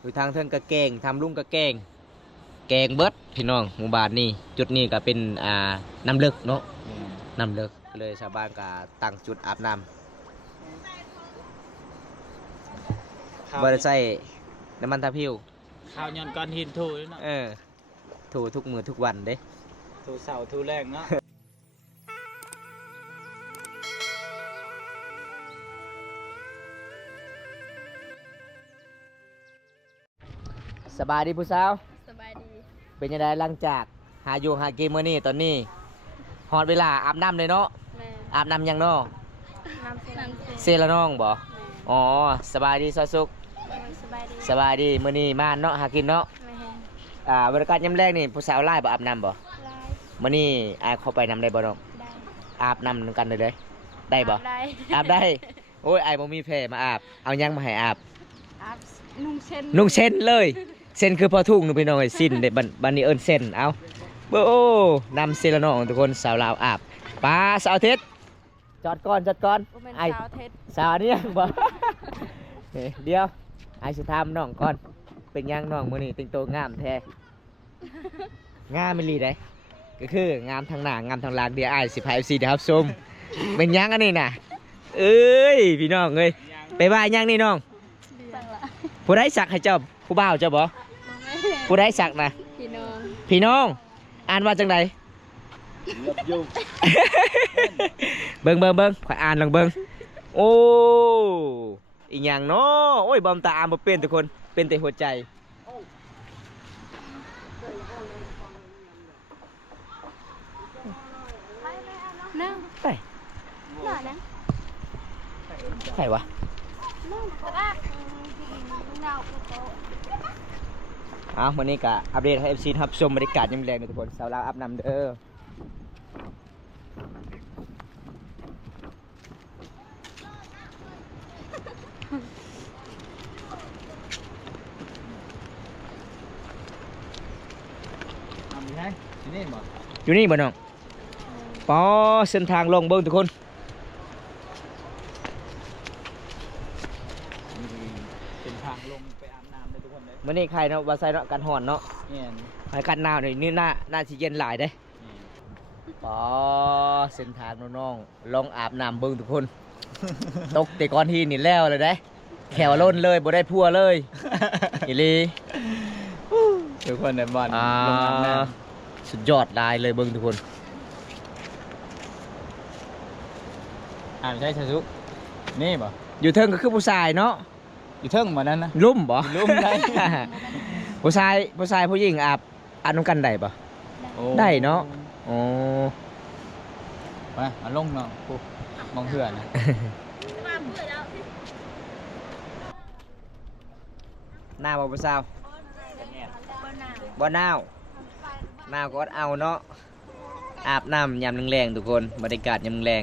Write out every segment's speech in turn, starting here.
อยู่ทางเทิงกะแกงทำลุ่งกะแกงแกงเบิดพี่น้องหมู่บ้านนี่จุดนี้ก็เป็นน้ำเลิกเนาะน้ำเลิกเลยชาวบ้านก็ตั้งจุดอาบน้ำบริใส่น้ำมันทาผิวข้าวย้อนก้อนหินถูเนาะถูทุกมือทุกวันเด้ถูเสาถูแรงเนาะสบายดีผู้สาวสบายดีเป็นยังไงหลังจากหาอยู่หาเกมมื้อนี้ตอนนี้ฮอดเวลาอาบน้ำเลยเนาะแม่อาบน้ำยังเนาะน้ำเซละน้องบ่อ๋อสบายดีซอยสุกสบายดีสบายดีมื้อนี้มาเนาะหากินเนาะแม่บริการยามแรกนี่ผู้สาวไล่บ่อาบน้ำบ่ลายมื้อนี้เข้าไปน้ำได้บ่น้องได้อาบน้ำนำกันเลยได้บ่ได้อาบได้โอ้ยบ่มีแพรมาอาบเอายังมาให้อาบนุ่งเช่นนุ่งเส้นเลยเส้นคือพอทุ่งนึงพี่น้องไอ้สิ้นเด้บัดนี้เอิ้นเส้นเอาโอ้นำเซละน้องทุกคนสาวลาวอาบป้าสาวเทศจอดก่อนไอ้สาวเทศสาวนี่บ่เดี๋ยวไอ้สิถามน้องก่อนเป็นยังน้องมื้อนี้แต่งตัวงามแท้งามอีหลีได้ก็คืองามทางหน้างามทางหลังเดี๋ยวอ้ายสิพา FC เดี๋ยวครับชมเป็นยังอันนี้น่ะเอ้ยพี่น้องเอ้ยไปบ้านยังนี่น้องผู้ใดสักให้เจ้าผู้บ่าวเจ้าบ่ผู้ใดสักนะพี่น้องอ่านว่าจังไดเบิ่งข่อยอ่านลองเบิ่งโอ้อีหยังเนาะโอ้ยบอมตาอ่านบ่เป็นทุกคนเป็นแต่หัวใจนั่งไปใครวะวันนี้ก็อัปเดตให้ FC ครับชมบรรยากาศยามแลงทุกคนสาวลาวอาบน้ำเด้ออยู่นี่บ่น้องปอเส้นทางลงเบิ่งทุกคนเป็นทางลงไปอาบน้ำได้ทุกคนเลยมื้อนี้ใครเนาะว่าใส่เนาะกันฮ้อนเนาะไอ้กันหนาวนี่น่าสิเย็นหลายเด้ปอเส้นทางน้องๆลงอาบน้ำเบิ่งทุกคนตกแต่ก่อนที่นี่แล้วเลยเด้แขวล้นเลยบ่ได้พัวเลยอีหลีทุกคนในบ้านลงอาบน้ำสุดยอดลายเลยเบิ่งทุกคนใช่ชาซุกนี่บ่อยู่เทิงก็คือผู้ชายเนาะอยู่เทิงเหมือนนั้นนะลุ่มบ่ลุ่มได้ ผู้ชายผู้หญิงอาบน้ำกันได้บ่ได้เนาะโอ้มาลงเนาะกูมองเหื่อนะหน้าบ่ผู้สาวบ่หนาวก็เอาเนาะอาบน้ำยามแรงๆทุกคนบรรยากาศยามแรง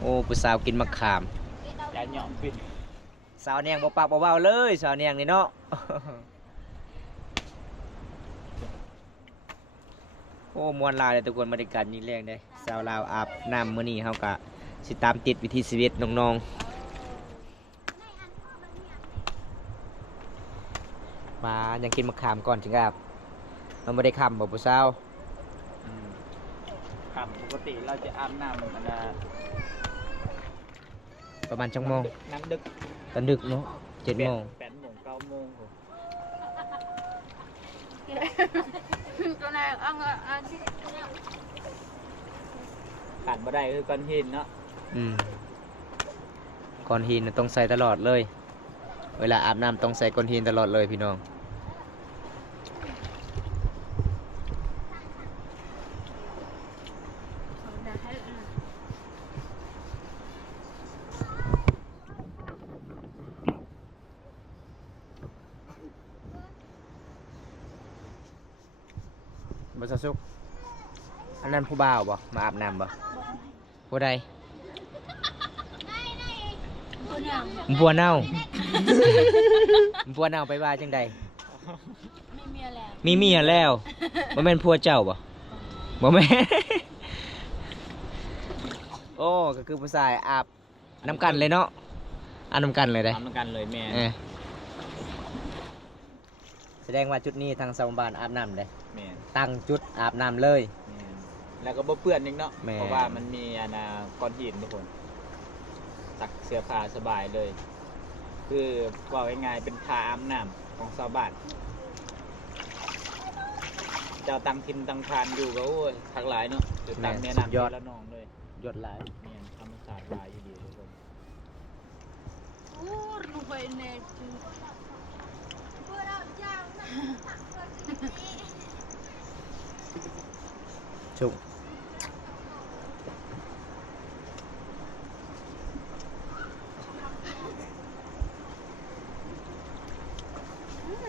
โอ้ผู้สาวกินมะขามยาหยองปิดสาวเนียงบ่ปากบ่เบาเลยสาวเนียงนี่เนาะโอ้มวนลายเลยทุกคนบรรยากาศนี่แรงเด้สาวลาวอาบน้ำมื้อนี้เฮาก็สิตามติดวิถีชีวิตน้องๆมายังกินมะขามก่อนจึงอาบมันบ่ได้ค่ำบ่ผู้สาวครับปกติเราจะอาบน้ำประมาณชั่วโมงน้ำดึกตอนดึกเนาะ7 โมง 8 โมง 9 โมงตัวไหนขาดบ่ได้คือก้อนหินเนาะก้อนหินต้องใส่ตลอดเลยเวลาอาบน้ำต้องใส่ก้อนหินตลอดเลยพี่น้องบ่ซะซุกอันนั้นผู้บ่าวบ่มาอาบน้ำบ่ผู้ใดบัวเน่าบัวเน่าไปว่าจังใดมีเมียแล้วบ่แม่นผัวเจ้าบ่แม่นโอ้ก็คือผู้ชายอาบน้ำกันเลยเนาะอาบน้ำกันเลยได้อาบน้ำกันเลยแม่ แสดงว่าจุดนี้ทางสาวบ้านอาบน้ำเลย แม่น ตั้งจุดอาบน้ำเลย แม่นแล้วก็บ่เปื้อนอีกเนาะ แม่น เพราะว่ามันมีก้อนหินทุกคนตักเสื้อผ้าสบายเลย คือว่าง่ายๆเป็นทาอาบน้ำของชาวบ้านเจ้าตังทินตังทานอยู่ก็โอ้ยทักหลายเนาะอยู่ตามแม่น้ำแล้วน้องเลย ยอดหลาย แม่นธรรมชาติหลายอยู่ดีทุกคน โอ้รูไปเนจู ชุก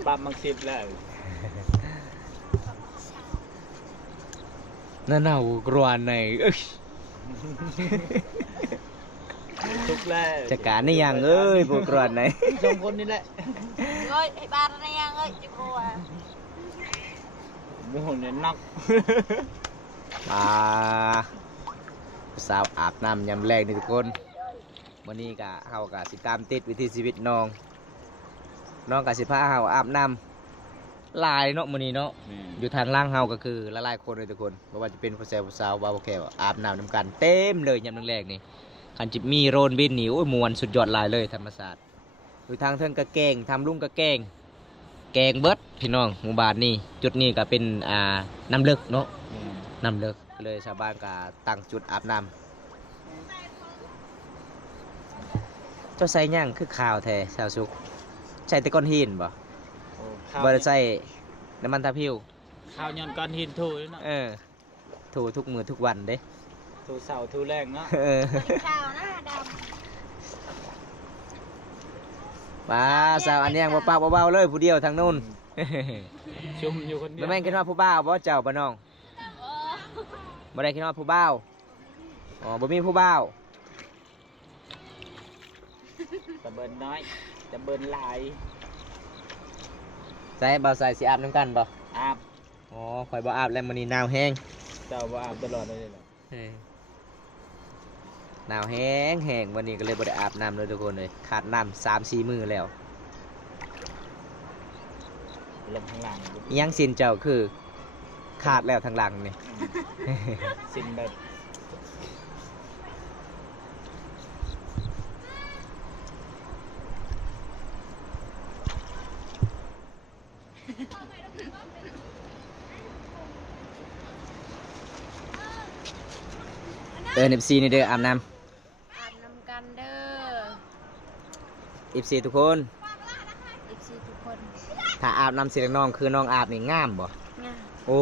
ปั๊บมักซิบแล้ว นั่นเอากรวนในเอ้ย ทุกแล้ว จัดการนี่ยังเอ้ยพวกกรวนใน สองคนนี่แหละ เอ้ยไอ้บ้านอะไรยังเอ้ยจิบัว มีหุ่นเนี่ยนัก มาสาวอาบน้ำยำแรงนี่ทุกคนวันนี้ก็เฮาก็สิตามติดวิถีชีวิตน้องก็สิพาเฮาอาบน้ำหลายเนาะมื้อนี้เนาะอยู่ทางล่างเฮาก็คือหลายๆคนเลยทุกคนบ่ว่าจะเป็นผู้ชายผู้สาวบ่าวบ่แค่อาบน้ำนำกันเต็มเลยยามแรกๆนี่คันจิมีโรนบินนี่โอ้ยม่วนสุดยอดหลายเลยธรรมศาสตร์อยู่ทางเทิงก็แกงทำลุงก็แกงเบิดพี่น้องหมู่บ้านนี่จุดนี้ก็เป็นน้ำลึกเนาะ น้ำเลิกเลยชาวบ้านก็ตั้งจุดอาบน้ำเจ้าใส่ย่างคือข่าวแท้ชาวสุกใส่แต่ก้อนหินบ่ โอ้ข้าว บ่ได้ใส่น้ำมันทาพิว ข้าวย้อนก้อนหินถูเลยเนาะ ถูทุกมือทุกวันเด้ ถูเสาถูแรงเนาะ ข้าวหน้าด มาสาวอันนี้ยังบ่ปากบ่เบาเลยผู้เดียวทางนู้น ชุ่มอยู่คนเดีย บ่ ว แม่นคิดว่าผู้บ่าวบ่เจ้าบ่น้องบ่ได้คิดว่าผู้บ่าวอ๋อบ่มีผู้บ่าว ตะเบินน้อยตะเบินหลาย ใส่บ่าวใส่สิอาบน้ำกันบ่ อาบ อ๋อข่อยบ่อาบแล้วมื้อนี้หนาวแห้ง เจ้าว่าอาบตลอดเลยเหรอ หนาวแห้งวันนี้ก็เลยบ่ได้อาบน้ำเลยทุกคนเลยขาดน้ำ3-4 มื้อแล้ว ลมข้างล่าง อิหยังสินเจ้าคือขาดแล้วทางหลังนี่ สินแบบ FC นี่เด้ออาบน้ ำอาบน้ำกันเด้อ ำ FC ทุกคน อีกสี่ทุกคน ถ้าอาบน้ำสิน้องคือน้องอาบนี่งามบ่ งา โอ้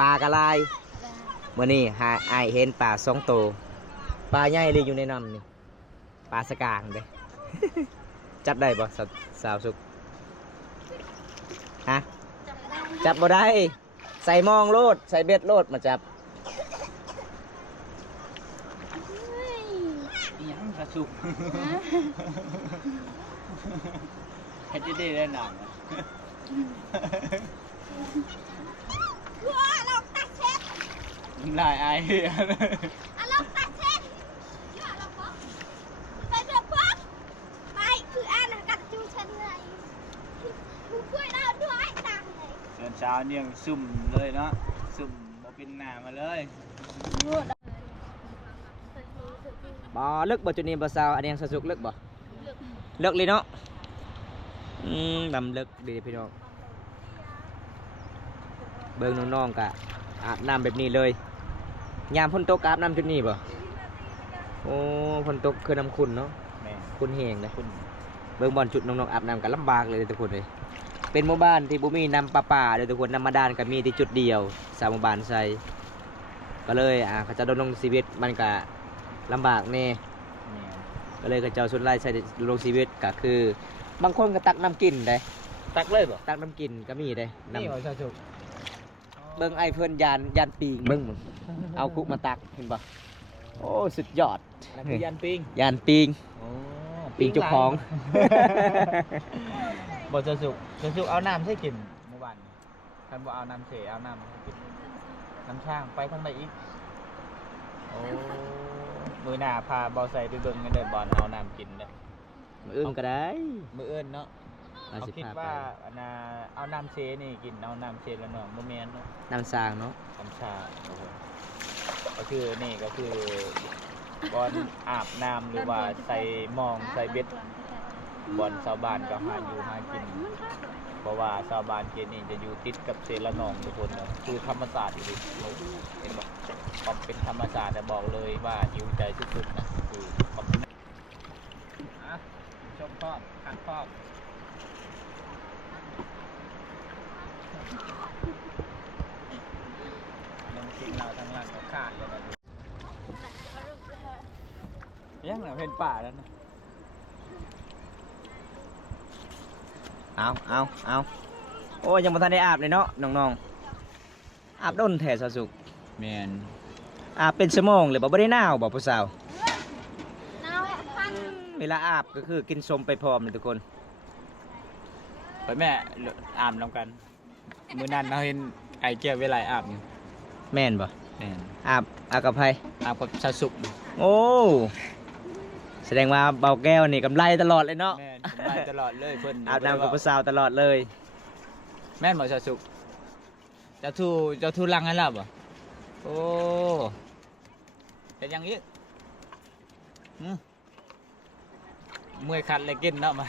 ปลากระลาย ได้ มื้อนี้อายเห็นปลา2 ตัวปลาใหญ่เลยอยู่ในน้ำนี่ปลาสกางเด้ จับได้บ่สาวสุกฮะ จับได้ จับบ่ได้ใส่มองโลดใส่เบ็ดโลดมาจับ อิหยังกระสุกเฮ็ดได้ได้หนัง ว้าเราตัดเช็ด น้ำลายอายเหี้ย เราตัดเช็ดย่าเราพกไปเรือพกไปคืออ่านกัดจูฉันเลยผู้ช่วยเราด้วยตังเลย เดินเช้าเนี่ยยังซุ่มเลยเนาะซุ่มมาเป็นหน้ามาเลย บ่ลึกบ่จุดนี้บ่สาวอันนี้ยังสาวสุกลึกบ่ลึกเลยเนาะดำลึกดีพี่น้องเบิ่งน้องๆกะอาบน้ำแบบนี้เลยยามฝนตกอาบน้ำจุดนี้บ่โอ้ฝนตกคือน้ำขุ่นเนาะ แม่ ขุ่นแห้งเลย คุณ เบิ่งบอลจุดน้องๆอาบน้ำกันลำบากเลยทุกคนเลยเป็นหมู่บ้านที่บ่มีน้ำประปาเลยทุกคนน้ำมาดานก็มีที่จุดเดียวสามหมู่บ้านใส่ก็เลยเขาจะดำรงชีวิตมันก็ลำบากแน่ แม่ ก็เลยเขาเจ้าส่วนไร่ใช้ดำรงชีวิตก็คือบางคนก็ตักน้ำกินได้ ตักเลยบ่ ตักน้ำกินก็มีได้ นี่ น้ำ ว่าชาจุก เบิ่งไอ้เพิ่นยานปีงเบิ่งมึงเอาคุกมาตักเห็นบ่โอ้สุดยอด นั่นคือยันปิง ยานปีง โอ้ ปีงเจุกของ บ่ชาจุกเอาน้ำใส่กินเมื่อวานท่านบ่เอาน้ำเสเอาน้ำให้กินน้ำช่างไปทางไหนอีกโอ้มือหน้าพาเบาใส่ไปเบิ่งกันเด้อบอลเอาน้ำกินเด้อ มื้ออื่นก็ได้ มือเอื้นเนาะ เขาคิดว่าอันน่ะเอาน้ำเชนี่กินเอาน้ำเชละหนองบ่แม่นเนาะ น้ำสร้างเนาะ น้ำชาก็คือนี่ก็คือบอลอาบน้ำหรือว่าใส่หมองใส่เบ็ดบอลชาวบ้านก็หาอยู่หากิน เพราะว่าชาวบ้านเขตนี้จะอยู่ติดกับเซละหนองทุกคนเนาะคือธรรมศาสตร์อยู่ดิเห็นบอกความเป็นธรรมศาสตร์แต่บอกเลยว่าหิวใจสุดๆนะคือความเป็นชมชอบขันชอบลงจริงเราทั้งหลังก็ขาดเลยนะยังเหรอเป็นป่าแล้วนะ เอาโอ้ยังบ่ทันได้อาบเลยเนาะน้องๆอาบด้นแท้ซะสุก แมน อาบเป็นชั่วโมงเลยบ่ได้หนาวบ่ผู้สาว น้าวพัน เวลาอาบก็คือกินสมไปพร้อมเลยทุกคน ไปแม่อาบน้ำกัน มื้อนั้นเราเห็นไอ้เกี่ยวเวลาอาบอยู่ แม่นบ่ แม่น อาบกับไผ อาบกับชาวสุก โอ้แสดงว่าเบาแก้วนี่กำไรตลอดเลยเนาะ แม่นผมได้ตลอดเลยเพิ่น อาบน้ำกับผู้สาวตลอดเลย แม่นบ่ชาวสุกเจ้าทูลังให้เราบ่โอ้เป็นยังอีกเมื่อยคันเลยกินเนาะมา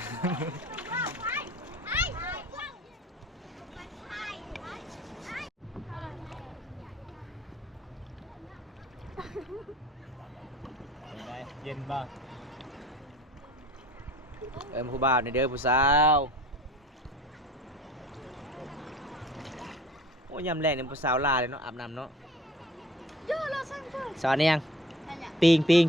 เย็นบ้าง ผู้บ่าวนี่เด้อผู้สาว โอ้ยามแรกนี่ผู้สาวลาเลยเนาะอาบน้ำเนาะ ยูโรซังเกอร์ สอนยังปิง ปิง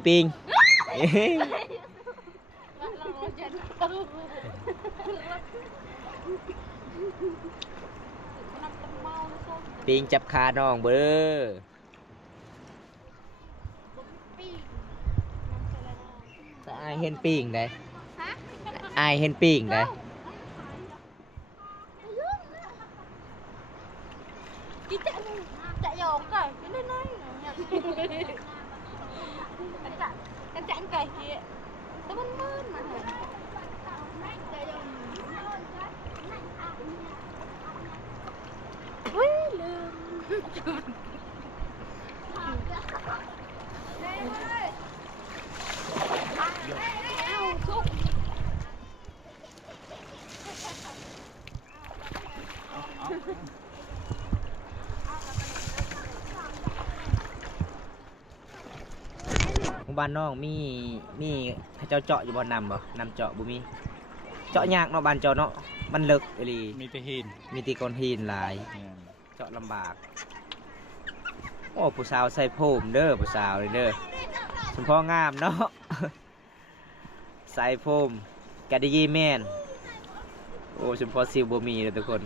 จับขาน้องเบ้อแต่อายเห็นปิงได้อายเห็นปิงได้ กินจะยองไก่ไม่ได้น้อยกันจะไก่เกี้ยแต่มันมืดมาเลยอุ้ยลืมทุก หมู่บ้านน้องมีเขาเจ้าเจาะอยู่บ่นำบ่นำเจาะบ่มีเจาะยากเนาะบ้านเจาะเนาะมันลึกอีหลี มีแต่หิน มีตีกอนหินหลาย เจาะลำบาก โอ้ผู้สาวใส่ผมเด้อผู้สาวเลยเด้อเฉพาะงามเนาะ ใส่ผมกะดียีแม่นโอ้เฉพาะซิวบ่มีเลยทุกคน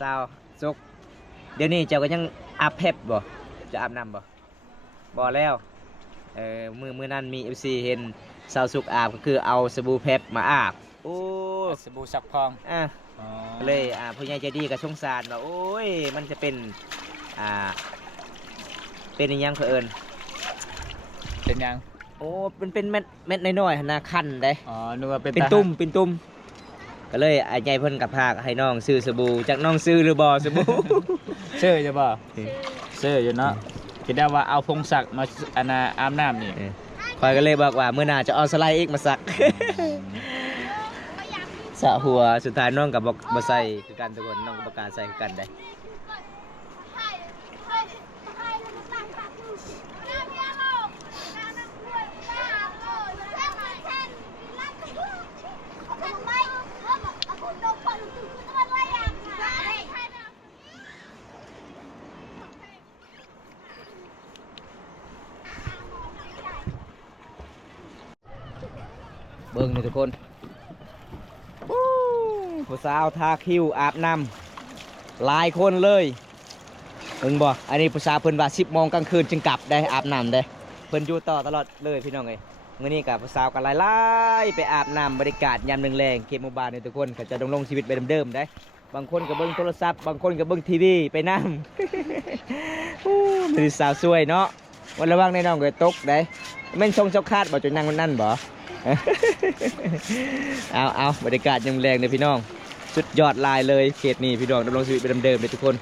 สาวสุกเดี๋ยวนี้เจ้าก็ยังอาบแพบบ่จะอาบน้ำบ่บ่แล้วมือนั้นมี FC เห็นสาวสุกอาบก็คือเอาสบู่แพบมาอาบโอ้ สบู่ซักพอง อ่ะ อ๋อ ก็เลยผู้ใหญ่ใจดีก็สงสารว่าโอ้ยมันจะเป็นเป็นอหยังเอิ้น เป็นยัง โอ้เป็นเม็ดน้อยๆหั่นน่ะคันเด้ อ๋อนึกว่าเป็น เป็น ทหาร ตุ่มก็เลยอาใหญ่เพิ่นกับพากให้น้องซื้อสบู่จากน้องซื้อหรือบ่สบู่ เสื้อจะบ่เสื้ออยู่เนาะคิดได้ว่าเอาพงศักดิ์มาอันน่ะอาบน้ำนี่ คอยก็เลยบอกว่ามื้อหน้าจะเอาสไลด์อีกมาสัก สะหัวสุดท้ายน้องกับบ่ใส่คือกันทุกคนน้องก็บ่กล้าใส่คือกันได้เบิ่งนี่ทุกคนผู้สาวทาคิวอาบน้ำหลายคนเลยเบิ่งบ่อันนี้ผู้สาวเพิ่นว่า10 โมงกลางคืนจึงกลับได้อาบน้ำได้เพิ่นอยู่ต่อตลอดเลยพี่น้องเอ้ย มื้อนี้กับสาวกันหลายๆไปอาบน้ำบรรยากาศยามแรงๆเขตหมู่บ้านนี่ทุกคนก็จะดำรงชีวิตไปเดิมๆได้บางคนก็เบิ่งโทรศัพท์บางคนก็เบิ่งทีวีไปนำ มีสาวสวยเนาะวันระวังในน้องก็ตกได้แม่นชงเจ้าคาดบ่จนนั่งนั่นบ่ เอาบรรยากาศยังแรงเลยพี่น้องสุดยอดลายเลยเขตนี้พี่น้องดำรงชีวิตไปเดิมๆเลยทุกคน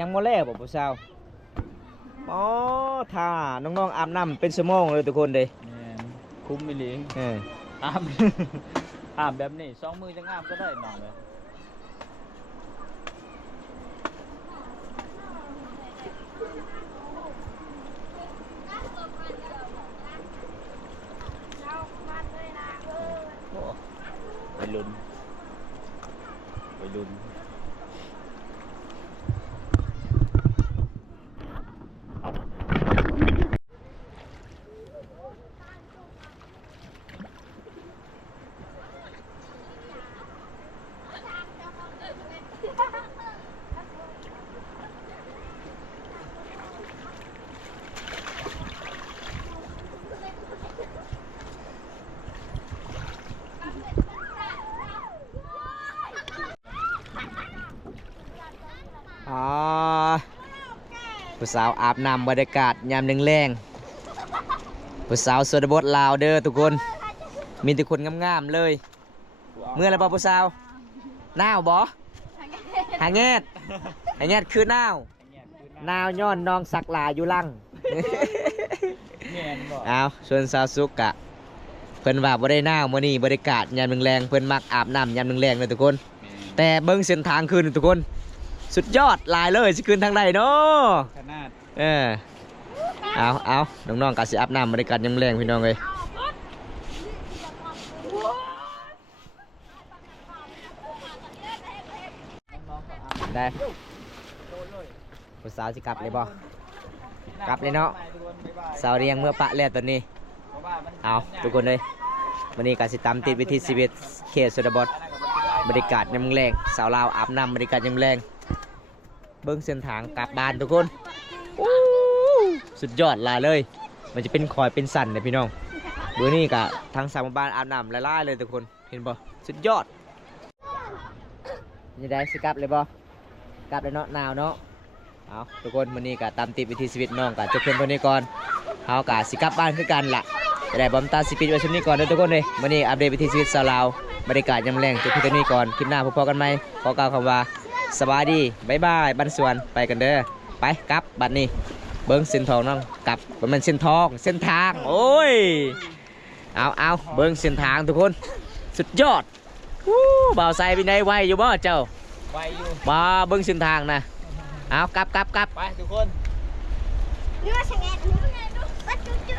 ยังโมเล่บ่ผู้สาวอ๋อท่าน้องๆอาบน้ำเป็นชั่วโมงเลยทุกคนเลย แม่นคุ้มอีหลี เออ อาบ อาบแบบนี้สองมือจังอาบก็ได้น้องเลย โอ้ไปลุ้นไปลุ้นอ๋อผู้สาวอาบน้ำบรรยากาศยามแรงๆผู้สาวสนบทลาวเด้อทุกคนมีแต่คนงามๆเลยเมื่อไรบ่ผู้สาวหนาวบ่หาแงดหาแงดคือหนาวหนาวย้อนน้องสักลาอยู่ลัง แม่นบ่ เอาส่วนสาวสุกกะเพิ่นว่าบ่ได้หนาวมื้อนี้บรรยากาศยามแรงๆเพิ่นมักอาบน้ำยามแรงๆเลยทุกคน แต่เบิ่งเส้นทางคืนทุกคนสุดยอดหลายเลยสิคืนทางใดเนาะ ขนาด เอาน้องๆก็สิอาบน้ำบรรยากาศยามแรงพี่น้องเอ้ยได้ผู้สาวสิกลับเลยบ่กลับเลยเนาะสาวเรียงเมื่อปะแล้วตอนนี้เอาทุกคนเลยวันนี้ก็สิตามติดวิธีชีวิตเขตชนบทบรรยากาศยามแรงสาวลาวอาบน้ำบรรยากาศยามแรงเบิ่งเส้นทางกลับบ้านทุกคนสุดยอดหลายเลย มันจะเป็นคอยเป็นสันเลยพี่น้องเบื่อนี้กะทางสามบ้านอาบน้ำละลายเลยทุกคนเห็นบ่สุดยอดนี่ได้สิกลับเลยบ่กลับเลยเนาะหนาวเนาะเอาทุกคนวันนี้กะตามติดวิธีชีวิตน้องกะจบเพียงเท่านี้ก่อนเฮากะสิกลับบ้านคือกันล่ะจะได้บอมตาสิปิดไว้ช่วงนี้ก่อนนะทุกคนเลยวันนี้อัปเดตวิธีชีวิตสาวลาวบรรยากาศยามแรงจบเพียงเท่านี้ก่อนคลิปหน้าพบกันไหมขอกล่าวคำว่าสวัสดีบ๊ายบายบ้านสวนไปกันเด้อไปกลับบัดนี้เบิ้งเส้นทองน้องกลับมันเส้นทองเส้นทางโอ้ยเอาเบิ้งเส้นทางทุกคนสุดยอดบ่าวใส่เป็นไงไวอยู่บ่เจ้า ไวอยู่ มาเบิ้งเส้นทางนะเอากลับ ไปทุกคน นี่ว่าชะแงะนี่ว่าไงดูว่าจุ๊